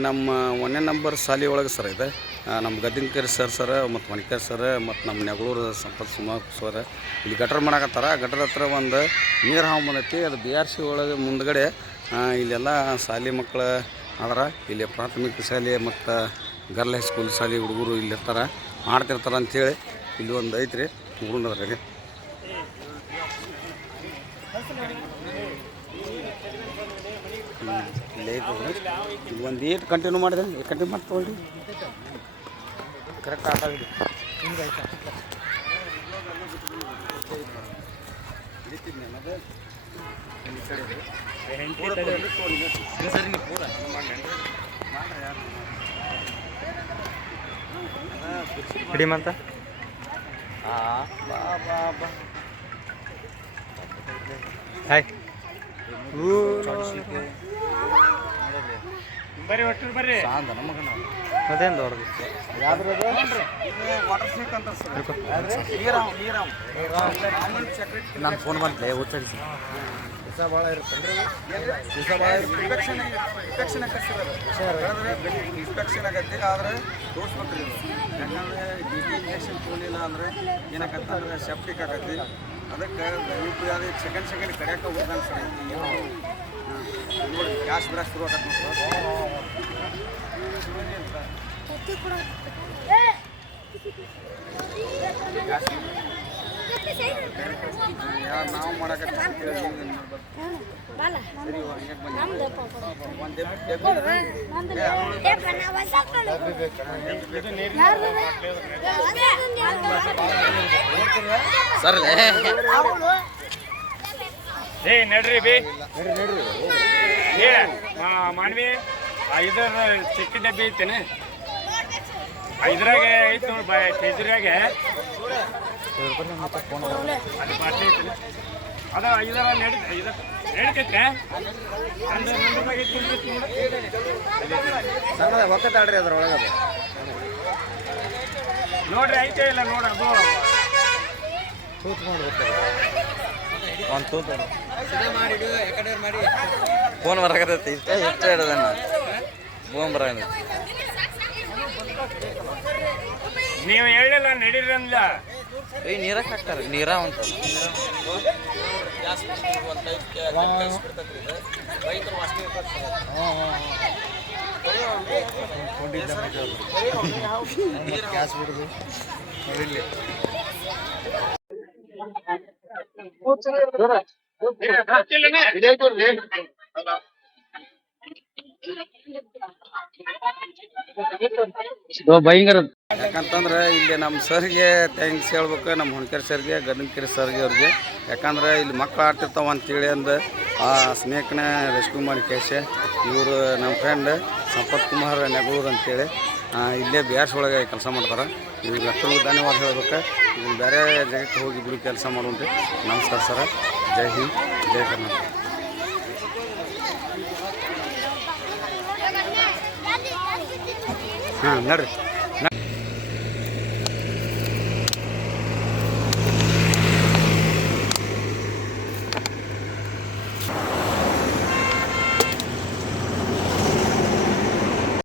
ನಮ್ಮ 1ನೇ ನಂಬರ್ ಶಾಲೆ ಒಳಗೆ ಸರ್ ಇದೆ. ನಮ್ಮ ಗದ್ದಿಂಕೇರಿ ಸರ್ ಮತ್ತು ಮಣಿಕೇರಿ ಸರ್ ಮತ್ತು ನಮ್ಮ ನೆಗಳೂರು ಸಂಪತ್ ಸುಮಾರ್ ಸರ್ ಇಲ್ಲಿ ಗಟ್ರ ಮಾಡಾಕತ್ತಾರ. ಗಟ್ರ ಹತ್ರ ಒಂದು ನೀರು ಹಾವು ಬಂದೈತಿ. ಅದು BRC ಒಳಗೆ ಮುಂದ್ಗಡೆ ಇಲ್ಲೆಲ್ಲ ಶಾಲೆ ಮಕ್ಕಳು ಆದ್ರೆ ಇಲ್ಲಿ ಪ್ರಾಥಮಿಕ ಶಾಲೆ ಮತ್ತು ಗರ್ಲ್ ಹೈಸ್ಕೂಲ್ ಶಾಲೆ ಹುಡುಗರು ಇಲ್ಲಿರ್ತಾರೆ, ಮಾಡ್ತಿರ್ತಾರೆ ಅಂಥೇಳಿ ಇಲ್ಲಿ ಒಂದು ಐತ್ರಿ ಹುಡುಗರಿಗೆ. ಇಲ್ಲೇ ಐತೆ ಇದು ಒಂದು ಏಟ್ ಕಂಟಿನ್ಯೂ ಮಾಡಿದೆ. ಕಂಟಿನ್ಯೂ ಮಾಡಿ ತೊಗೊಳ್ರಿ, ಕರೆಕ್ಟ್ ಆಟ ಆಗಿದೆ. ಹಿಡಿಮಂತ ಹಾಯ್ ಬರ್ರಿ ಒಟ್ಟು ಬರ್ರಿ ಅದೇನು ದೊಡ್ಡದು ನಾನು ಫೋನ್ ಬಂತಲೇ ಉಚ್ಚರಿಸಿ ದಿವಸ ಭಾಳ ಇರುತ್ತೆ ಇನ್ಸ್ಪೆಕ್ಷನ್ ಆಗತ್ತೆ. ಆದರೆ ತೋರಿಸ್ಬೇಕ್ರಿ ಯಾಕಂದರೆ DT ಇಂಜೆಕ್ಷನ್ ತೊಗೊಲಿಲ್ಲ ಅಂದರೆ ಏನಾಗತ್ತೆ ಅಂದರೆ ಸೆಪ್ಟಿಕ್ ಆಗತ್ತೆ. ಅದಕ್ಕೆ ದಯವಿಟ್ಟು ಯಾವುದೇ ಸೆಕೆಂಡ್ ಕಡಿಯೋಕೆ ಹೋಗ್ತಾನೆ ಸರ್. ನೋಡಿ ಗ್ಯಾಸ್ ಬಿಡಕ್ಕೆ ಶುರು ಆಗತ್ತೆ. ನಾವು ಮಾಡಕತ್ತೀವಿ ಸರ್. ಏ ನಡ್ರಿ ಬಿ ಏ ಮಾನ್ವಿ ಐದರ ಚಿಕ್ಕ ಡಬ್ಬಿ ಐತೇನೆ. ಐದರಾಗೆ ಐತೆ ನೋಡಿ ಕೆಜಿರಾಗೆ ಅದು ಬಾಟ್ಲಿ ಐತೆ. ಅದು ಐದರ ನಡೀತೈತೆ. ಒಕ್ಕತ್ತಾಡ್ರಿ ಅದ್ರೊಳಗೆ ನೋಡ್ರಿ ಐತೆ ಇಲ್ಲ ನೋಡ್ರಿ. ಅದು ಫೋನ್ ಬರಕತ್ತೈತಿ. ಇಷ್ಟೇ ಹಿಡದಣ್ಣ ಫೋನ್ ಬರ. ನೀವು ಹೇಳಿಲ್ಲ ನಡೀರಿ ಅಂದ್ಲ. ನೀರಕ್ಕೆ ಹಾಕ್ತಾರೆ. ನೀರ ಅಂತ ಗ್ಯಾಸ್ ಬಿಡುದು ನೋಡಿಲ್ಲಿ. ಭಯಂಕರ. ಯಾಕಂತಂದ್ರೆ ಇಲ್ಲಿ ನಮ್ಮ ಸರ್ಗೆ ಥ್ಯಾಂಕ್ಸ್ ಹೇಳ್ಬೇಕು, ನಮ್ಮ ಹೊಣಕೆರೆ ಸರ್ಗೆ, ಗದ್ದಿಂಕೇರಿ ಸರ್ಗೆ ಅವ್ರಿಗೆ. ಯಾಕಂದ್ರೆ ಇಲ್ಲಿ ಮಕ್ಕಳು ಆಡ್ತಿರ್ತಾವೆ ಅಂತೇಳಿ ಅಂದು ಆ ಸ್ನೇಕ್ನ ರೆಸ್ಕ್ಯೂ ಮಾಡಿ ಕೇಸೆ ಇವರು ನಮ್ಮ ಫ್ರೆಂಡ್ ಸಂಪತ್ ಕುಮಾರ್ ನೆಗಳೂರು ಅಂತೇಳಿ ಇಲ್ಲೇ BRC ಒಳಗೆ ಕೆಲಸ ಮಾಡ್ತಾರೆ. ಇವ್ರಿಗೆ ಎಷ್ಟೊಂದು ಧನ್ಯವಾದ ಹೇಳ್ಬೇಕು. ಇಲ್ಲಿ ಬೇರೆ ಜಾಗಕ್ಕೆ ಹೋಗಿ ಬಿಡು ಕೆಲಸ ಮಾಡೋಣ್ರಿ. ನಮಸ್ಕಾರ ಸರ. ಜೈ ಹಿಂದ್, ಜೈ ಕರ್ನಾಟಕ. ಹಾಂ ನಡ್ರಿ.